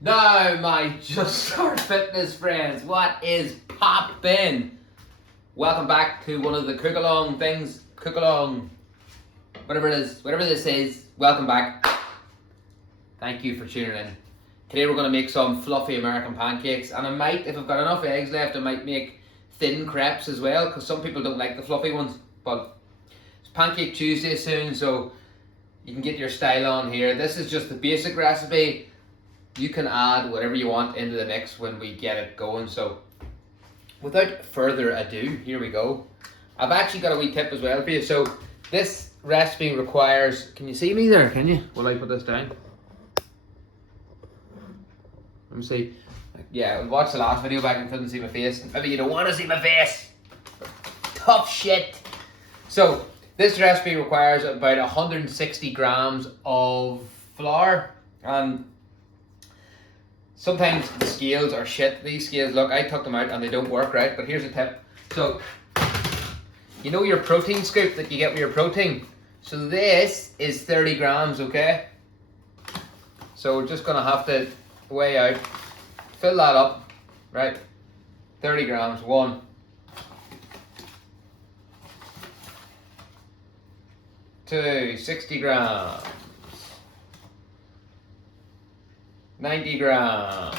Now, my Just Start Fitness friends, what is poppin'? Welcome back to one of the cook-along things, whatever it is, whatever this is, welcome back. Thank you for tuning in. Today we're going to make some fluffy American pancakes, and I might, if I've got enough eggs left, I might make thin crepes as well, because some people don't like the fluffy ones, but it's Pancake Tuesday soon, so you can get your style on here. This is just the basic recipe. You can add whatever you want into the mix when we get it going. So without further ado, here we go. I've actually got a wee tip as well for you. So this recipe requires, can you see me there? Can you? Will I put this down? Let me see. Yeah, watch the last video back and couldn't see my face. Maybe you don't want to see my face. Tough shit. So this recipe requires about 160 grams of flour, and sometimes the scales are shit. These scales, look, I took them out and they don't work right, but here's a tip. So, you know your protein scoop that you get with your protein? So this is 30 grams, okay? So we're just gonna have to weigh out, fill that up, right? 30 grams, 1, 2, 60 grams. 90 grams,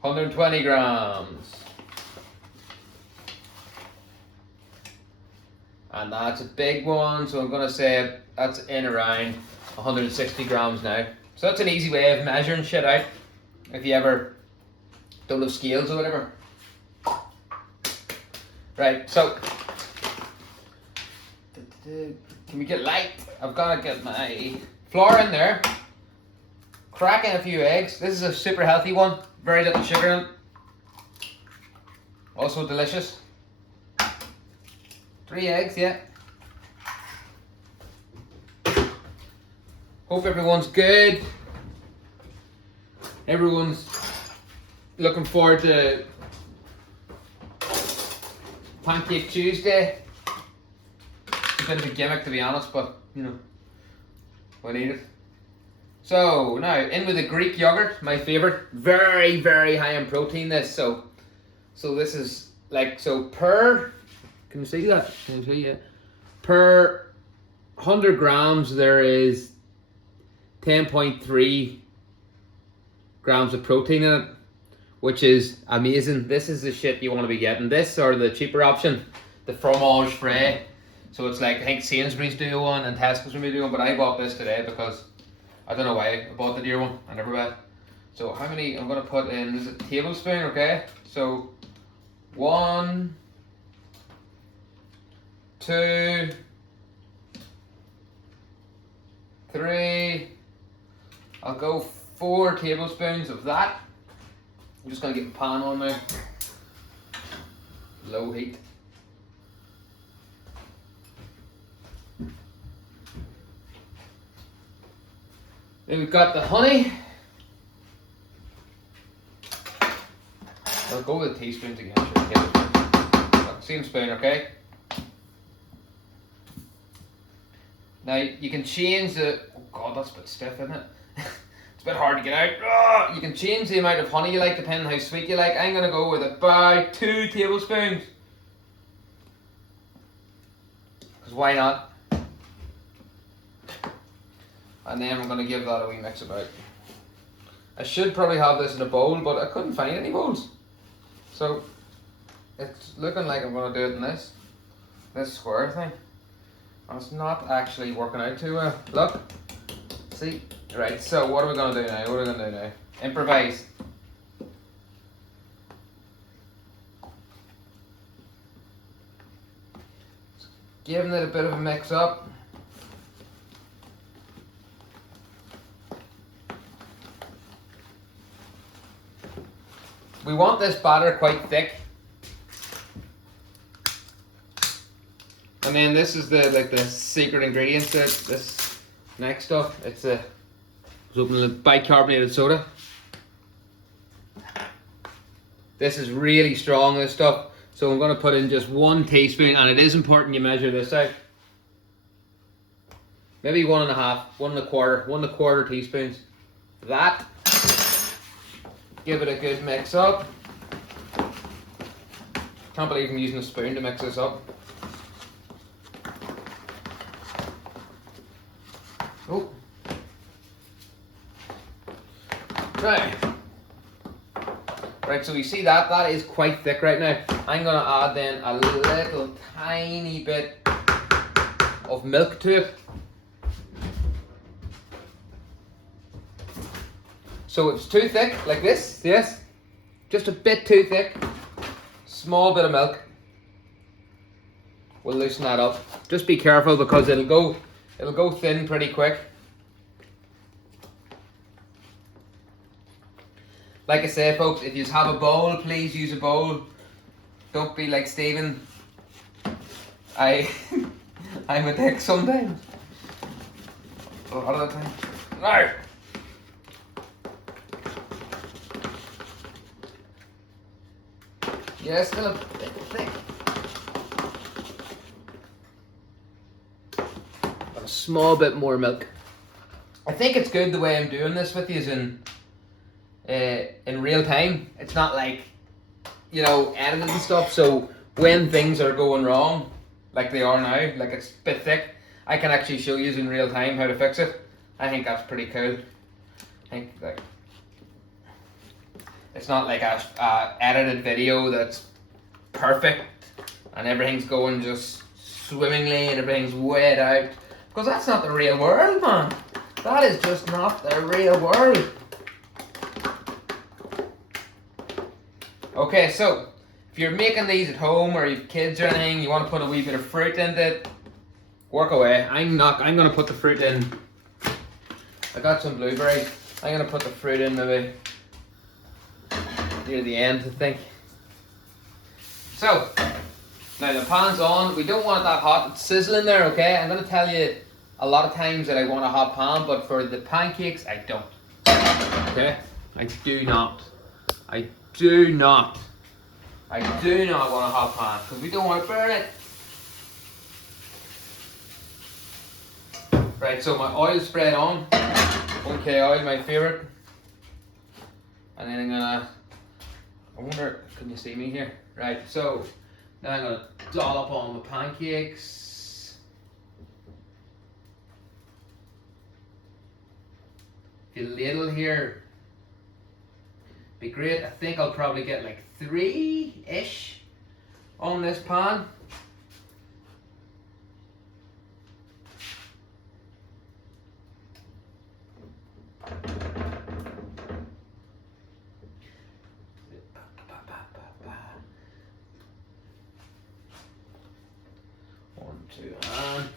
120 grams, and that's a big one, so I'm going to say that's in around 160 grams now. So that's an easy way of measuring shit out if you ever don't have scales or whatever. Right, so can we get light? I've got to get my flour in there, crack in a few eggs. This is a super healthy one, very little sugar in it, also delicious. 3 eggs, yeah. Hope everyone's good. Everyone's looking forward to Pancake Tuesday. It's a bit of a gimmick, to be honest, but you know, we need it. So now in with the Greek yogurt, my favorite. Very, very high in protein. This so this is like, so per, can you see that? Can you see it? Per 100 grams there is 10.3 grams of protein in it, which is amazing. This is the shit you want to be getting. This or the cheaper option, the fromage frais. So it's like, I think Sainsbury's do one and Tesco's maybe do one, but I bought this today because I don't know why I bought the dear one. I never bet. So how many I'm gonna put in? This is a tablespoon, okay? So 1, 2, 3. I'll go 4 tablespoons of that. I'm just gonna get the pan on there. Low heat. Then we've got the honey. I'll go with teaspoons again. Same spoon, okay? Now you can change the. Oh god, that's a bit stiff, isn't it? It's a bit hard to get out. You can change the amount of honey you like depending on how sweet you like. I'm gonna go with about 2 tablespoons. Because why not? And then I'm going to give that a wee mix about. I should probably have this in a bowl, but I couldn't find any bowls. So it's looking like I'm going to do it in this square thing. And it's not actually working out too well. Look. See? Right, so what are we going to do now? What are we going to do now? Improvise. Giving it a bit of a mix up. We want this batter quite thick. And then this is the secret ingredient to this next stuff. It's opening a bicarbonated soda. This is really strong, this stuff. So I'm going to put in just 1 teaspoon, and it is important you measure this out. maybe 1.5, 1.25 teaspoons. That. Give it a good mix up. Can't believe I'm using a spoon to mix this up. Oh. Right. Right, so we see that is quite thick right now. I'm gonna add then a little tiny bit of milk to it. So it's too thick, like this, yes? Just a bit too thick. Small bit of milk. We'll loosen that up. Just be careful because it'll go thin pretty quick. Like I say, folks, if you have a bowl, please use a bowl. Don't be like Stephen. I'm a dick sometimes. A lot of the time. Right. Yeah, still a bit thick. But a small bit more milk. I think it's good the way I'm doing this with you is in real time. It's not like, you know, edited and stuff. So when things are going wrong, like they are now, like it's a bit thick, I can actually show you in real time how to fix it. I think that's pretty cool. I think like it's not like a edited video that's perfect and everything's going just swimmingly and everything's weighed out, because that's not the real world, man. That is just not the real world. Okay, so if you're making these at home or you have kids or anything, you want to put a wee bit of fruit into it, work away. I'm going to put the fruit in. I got some blueberries. I'm going to put the fruit in maybe near the end, I think. So, now the pan's on. We don't want it that hot. It's sizzling there, okay? I'm going to tell you a lot of times that I want a hot pan, but for the pancakes, I don't. Okay? I do not want a hot pan, because we don't want to burn it. Right, so my oil spread on. Okay, oil, my favorite. And then I'm gonna, I wonder, can you see me here? Right, so now I'm gonna dollop on the pancakes. The ladle here, be great. I think I'll probably get like 3-ish on this pan. One, two, and 3.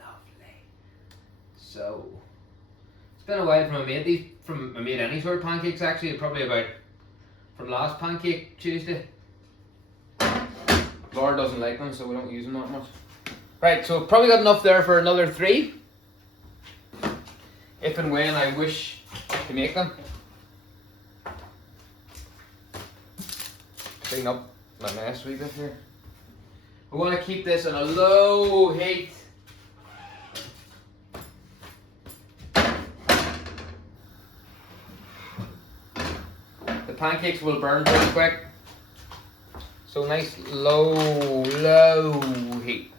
Lovely. So it's been a while from I made any sort of pancakes actually, probably about from last Pancake Tuesday. Laura doesn't like them, so we don't use them that much. Right, so probably got enough there for another 3. If and when I wish to make them. Clean up my mess a wee bit here. We want to keep this on a low heat. The pancakes will burn pretty quick. So nice low heat.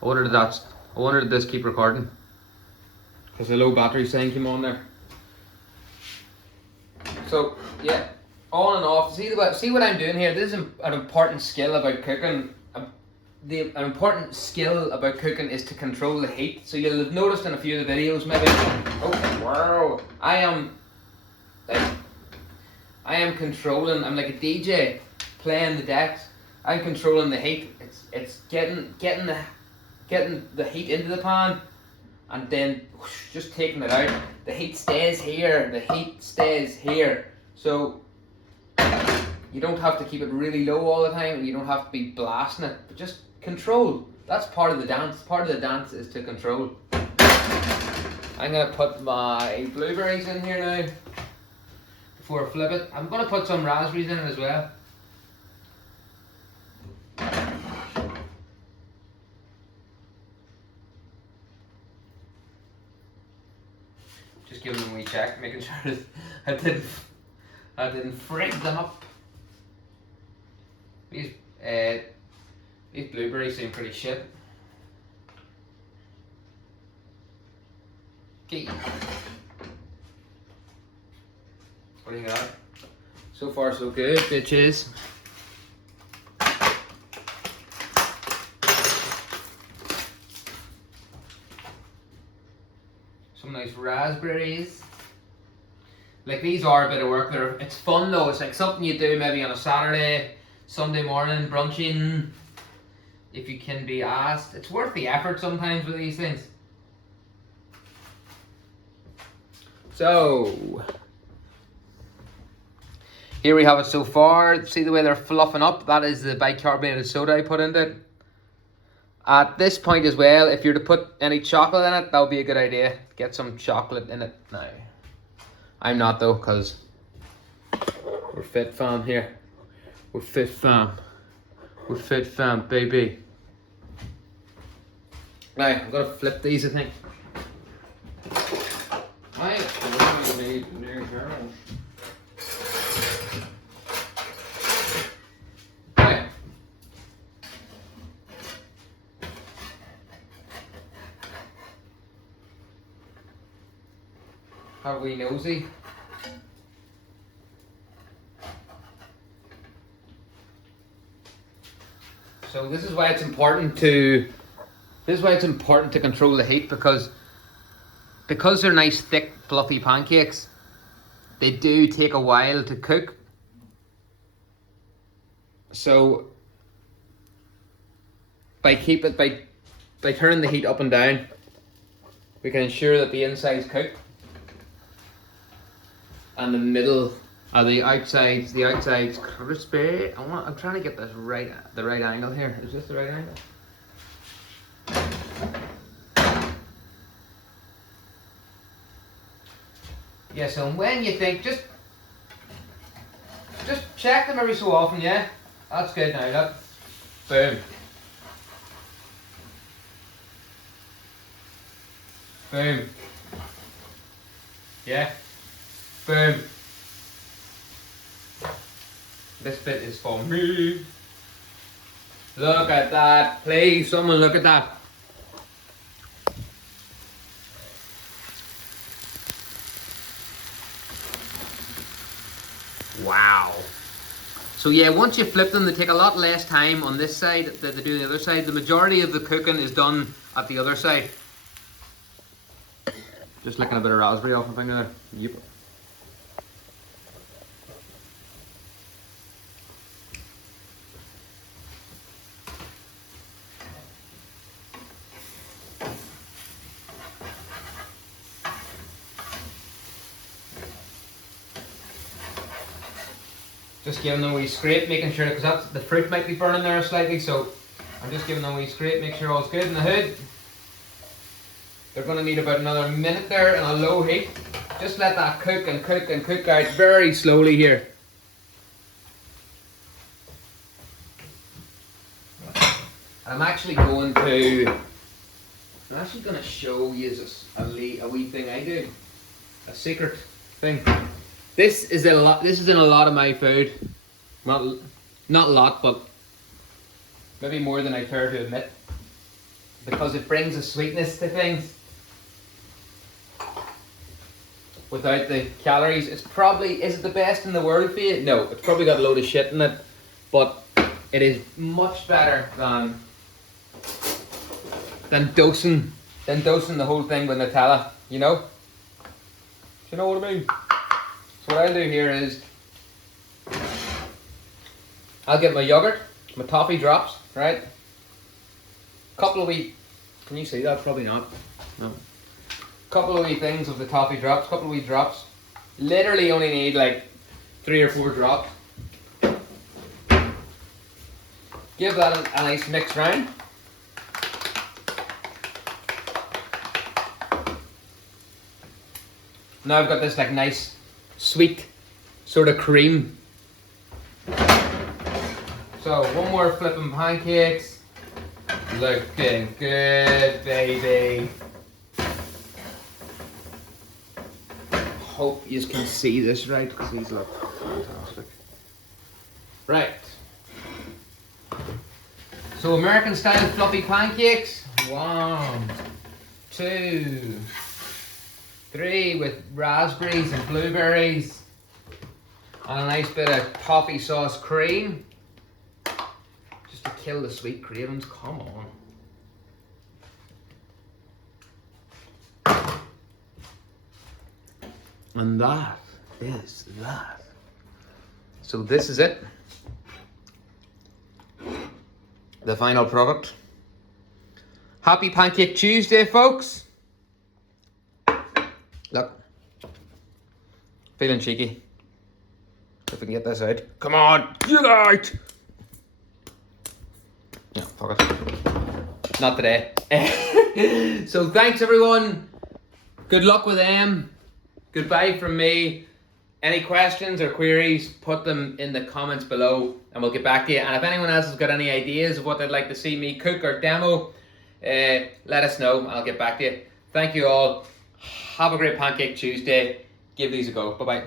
I wonder did this keep recording? Because the low battery sign came on there. So yeah, on and off. See what I'm doing here? This is an important skill about cooking. An important skill about cooking is to control the heat. So you'll have noticed in a few of the videos, maybe. Oh wow! I am controlling. I'm like a DJ playing the decks. I'm controlling the heat. It's getting the heat into the pan, and then whoosh, just taking it out. The heat stays here. The heat stays here. So you don't have to keep it really low all the time, and you don't have to be blasting it. But just control. That's part of the dance. Part of the dance is to control. I'm going to put my blueberries in here now before I flip it. I'm going to put some raspberries in it as well. Just giving them a wee check, making sure that I didn't freak them up. These blueberries seem pretty shit. Okay. What do you got? So far so good, bitches. Some nice raspberries. Like, these are a bit of work. It's fun though. It's like something you do maybe on a Saturday, Sunday morning, brunching, if you can be asked. It's worth the effort sometimes with these things. So, here we have it so far. See the way they're fluffing up? That is the bicarbonated soda I put into it. At this point as well, if you're to put any chocolate in it, that would be a good idea. Get some chocolate in it now. I'm not though, because we're fit fam here. We're fit fam. We're fit fam, baby. Now, I'm going to flip these, I think. I need new journals. Right. Have we nosy? So this is why it's important to control the heat, because they're nice thick fluffy pancakes. They do take a while to cook. So by turning the heat up and down, we can ensure that the inside's cooked and the middle, the outside's crispy. I'm trying to get this the right angle here. Is this the right angle? Yeah, so when you think, just check them every so often, yeah? That's good now, look. Boom. Boom. Yeah? Boom. This bit is for me. Look at that. Please, someone look at that. Wow. So yeah, once you flip them, they take a lot less time on this side than they do on the other side. The majority of the cooking is done at the other side. Just licking a bit of raspberry off my finger there. Yep. Just giving them a wee scrape, making sure, because the fruit might be burning there slightly, so I'm just giving them a wee scrape, make sure all's good in the hood. They're going to need about another minute there in a low heat. Just let that cook and cook and cook out very slowly here. I'm actually going to show you a wee thing I do, a secret thing. This is in a lot of my food. Well, not a lot, but maybe more than I care to admit, because it brings a sweetness to things. Without the calories, is it the best in the world for you? No, it's probably got a load of shit in it, but it is much better than dosing the whole thing with Nutella. You know? Do you know what I mean? So what I'll do here is I'll get my yogurt, my toffee drops, right? Couple of wee, can you see that? Probably not. No. Couple of wee things of the toffee drops, couple of wee drops. Literally only need like 3 or 4 drops. Give that a nice mix round. Now I've got this like nice, sweet sort of cream. So one more flipping pancakes. Looking good, baby. Hope you can see this right, because these look fantastic. Right. So American style fluffy pancakes. 1, 2, 3 with raspberries and blueberries. And a nice bit of toffee sauce cream. Just to kill the sweet cravings, come on. And that is that. So this is it. The final product. Happy Pancake Tuesday, folks. Look. Feeling cheeky. If we can get this out. Come on, get out! Yeah, fuck it. Not today. So thanks everyone. Good luck with them. Goodbye from me. Any questions or queries, put them in the comments below and we'll get back to you. And if anyone else has got any ideas of what they'd like to see me cook or demo, let us know and I'll get back to you. Thank you all. Have a great Pancake Tuesday. Give these a go. Bye-bye.